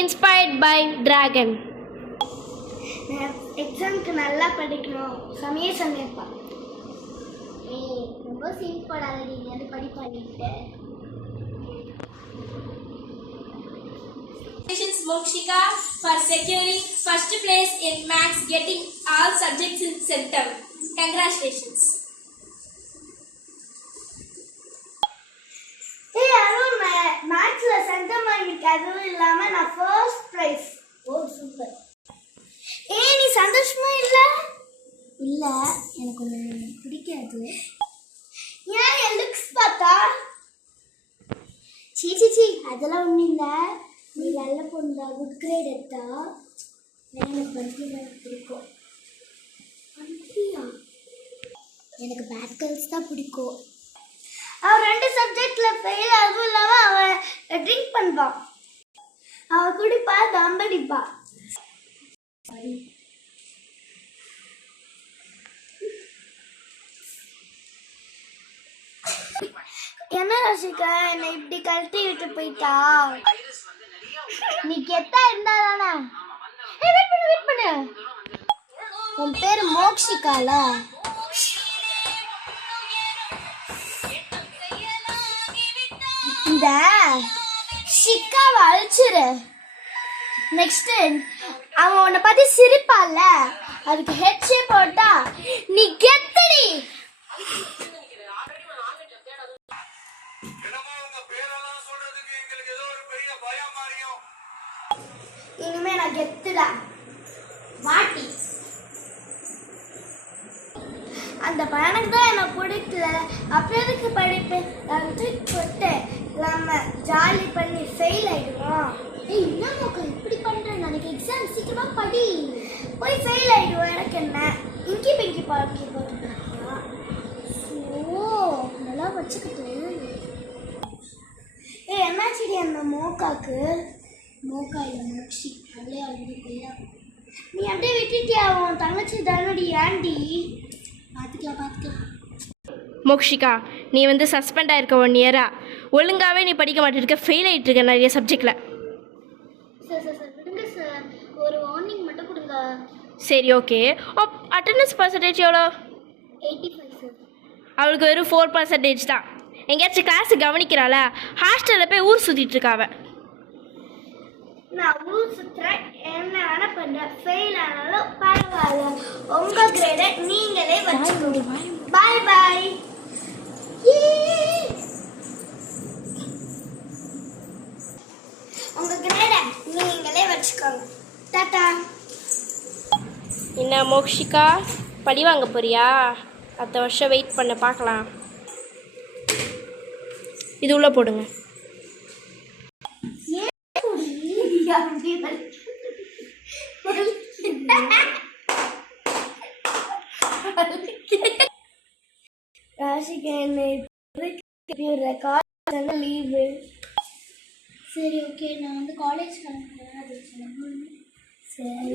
inspired by dragon. எக்ஸாம்க்கு நல்லா படிக்கணும். சமயப்பா ரொம்ப சீன் போடாதடி, அது படிப்பாடிட்டு. Congratulations Mokshika for securing first place in maths, getting all subjects in center. Congratulations. Arun மேத்ஸ்ல சென்டம் வாங்கிக்க, அதுவும் இல்லாம நான் ஃபர்ஸ்ட் பிரைஸ். ஓ சூப்பர். நீ சந்தோஷமா இல்ல? இல்ல, எனக்கு ஒண்ணு பிடிக்காது. ஏன் என் லுக்ஸ் பார்த்தா? சீ அதெல்லாம் ஒண்ணும் இல்ல. நீ நல்ல பொண்ணா, குட் கிரேட் எடுத்தா எனக்கு படிக்க பிடிக்கும். எனக்கு பேட் கேர்ள்ஸ் தான் பிடிக்கும். அவன் 2 சப்ஜெக்ட்ல ஃபெயில், அதுவும் இல்லாம அவன் ட்ரிங்க் பண்ணுவான். அவன் குடிப்பா, தம்படிப்பா. என்ன ரசிகா என்னை இப்படி கழட்டி விட்டு போயிட்டா? நீ கெத்தா இருந்தா தானே. வெயிட் பண்ணு. உன் பேரு மோக்ஷிகால? இந்த ஷிக்காவை அழிச்சிரு. நெக்ஸ்ட் அவன் உன்னை பார்த்து சிரிப்பால, அதுக்கு ஹெட்ஷே போட்டா நீ கெத்தடி. இனிமே நான் கெத்துடா வாட்டி. அந்த பையனுக்கு தான் என்ன பிடிக்கல, அப்புறம் எதுக்கு படிப்பேன்? நான் போட்டு இல்லாம ஜாலி பண்ணி ஃபெயில் ஆயிடுவோம். என்ன நோக்கம் இப்படி பண்றேன்? நாளைக்கு எக்ஸாம் சீக்கிரமா படி. போய் ஃபெயில் ஆயிடுவோம், எனக்கு என்ன? இங்கி பிங்கி பாக்கி போட்டு நல்லா வச்சுக்கிட்டு. என்னாச்சுடி அந்த மோக்காக்கு? மோக்கா இல்லை மோக்ஷி, அவளே அழுதுயா. நீ அப்படியே விட்டுட்டியா? உன் தங்கச்சி தானடி, ஏண்டி? பார்த்துக்கலாம். மோக்ஷிகா, நீ வந்து சஸ்பெண்ட் ஆயிருக்க 1 இயரா. ஒழுங்காவே நீ படிக்க மாட்டிருக்க, ஃபெயில் ஆகிட்டு இருக்க நிறைய சப்ஜெக்டில். சார் விடுங்க சார், ஒரு வார்னிங் மட்டும் கொடுங்க. சரி ஓகே. அட்டெண்டன்ஸ் பர்சன்டேஜ் எவ்வளோ? 85 சார். அவளுக்கு வெறும் 4% தான். எங்கேயாச்சும் கிளாஸு கவனிக்கிறாள? ஹாஸ்டலில் போய் ஊர் சுற்றிட்டு இருக்காவ. நான் ஊர் சுற்றுறேன், என்ன வேணா பண்ணுறேன். ஃபெயில் ஆனாலும் பரவாயில்ல, உங்கள் கிரேடை நீங்களே வச்சுக்கோங்க. பாய். உங்கள் கிரேடை நீங்களே வச்சுக்கோங்க. டாடா. என்ன மோக்ஷிகா, பழி வாங்க போறியா? அடுத்த வருஷம் வெயிட் பண்ண பார்க்கலாம். இது உள்ள போடுங்க. ராசிகா லீவு. சரி ஓகே, நான் வந்து காலேஜ் கிளம்புறேன். சரி